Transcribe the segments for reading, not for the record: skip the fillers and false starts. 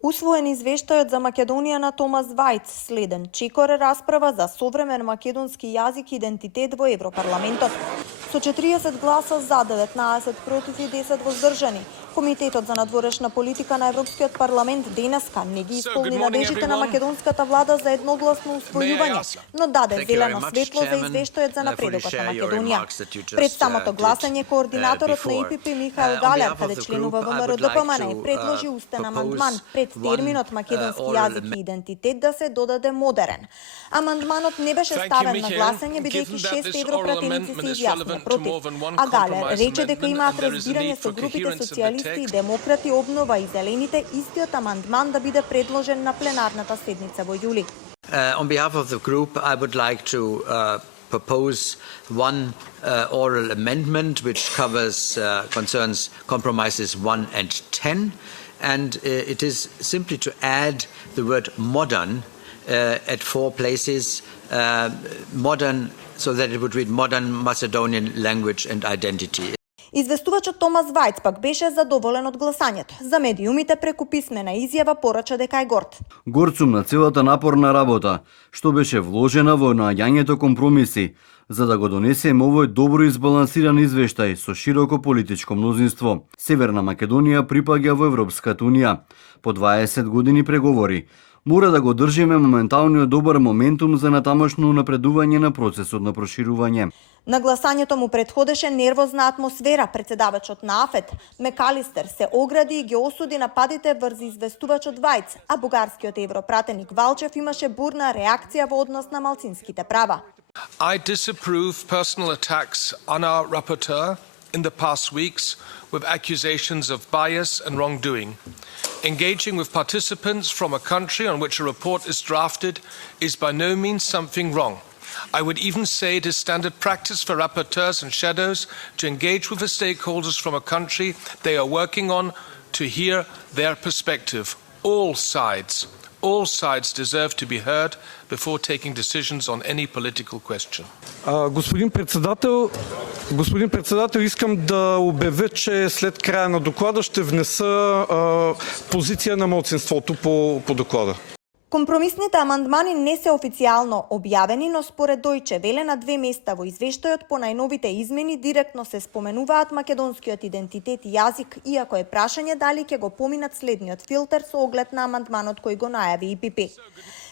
Усвоен извештајот за Македонија на Томас Вајц, следен чекор расправа за современ македонски јазик и идентитет во Европарламентот. Со 40 гласа за, 19 против и 10 воздржани, Комитетот за надворешна политика на Европскиот парламент денеска не ги исполни надежите на македонската влада за едногласно усвојување, но даде зелено светло за извештајот за напредокот на Македонија. Пред самото гласање, координаторот на ИПП Михаил Галер, каде членува ВМРО ДПМН, предложи устен амандман пред терминот македонски јазик и идентитет да се додаде модерен. Амандманот не беше ставен на гласање бидејќи 6 европратеници се изјаснија против, а Галер рече дека имаат разбирање со групите социјалисти и демократи, обнова и зелените истиот амандман да биде предложен на пленарната седница во јули. On behalf of the group, I would like to propose one oral amendment which concerns compromises 1 and 10, and it is simply to add the word modern at 4 places, modern, so that it would read modern Macedonian language and identity. Известувачот Томас Вајц пак беше задоволен од гласањето. За медиумите преку писмена изјава порача дека е горд. Горд сум на целата напорна работа, што беше вложена во наоѓањето компромиси, за да го донесем овој добро избалансиран извештај со широко политичко мнозинство. Северна Македонија припаѓа во Европската унија. По 20 години преговори. Мора да го држиме моменталниот добар моментум за натамошно напредување на процесот на проширување. На гласањето му претходеше нервозна атмосфера. Председавачот на АФЕТ, Мекалистер, се огради и ги осуди нападите врз известувачот Вајц, а бугарскиот европратеник Валчев имаше бурна реакција во однос на малцинските права. I disapprove personal attacks on our rapporteur in the past weeks with accusations of bias and wrongdoing. Engaging with participants from a country on which a report is drafted is by no means something wrong. I would even say it is standard practice for rapporteurs and shadows to engage with the stakeholders from a country they are working on to hear their perspective. All sides deserve to be heard before taking decisions on any political question. Господин председател, искам да обявя, че след края на доклада ще внеса позиция на малцинството по доклада. Компромисните амандмани не се официјално објавени, но според Дојче Веле на 2 места во извештајот по најновите измени директно се споменуваат македонскиот идентитет и јазик, иако е прашање дали ќе го поминат следниот филтер со оглед на амандманот кој го најави ИПП.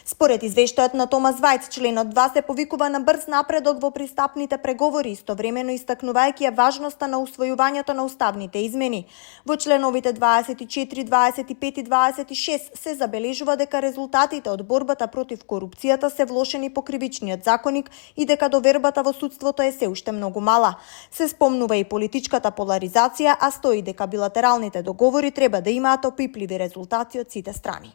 Според извештајот на Томас Вајц, членот 2 се повикува на брз напредок во пристапните преговори, истовремено истакнувајќи ја важноста на усвојувањето на уставните измени. Во членовите 24, 25 и 26 се забележува дека резултатите од борбата против корупцијата се влошени по кривичниот законник и дека довербата во судството е се уште многу мала. Се спомнува и политичката поларизација, а стои дека билатералните договори треба да имаат опипливи резултати од сите страни.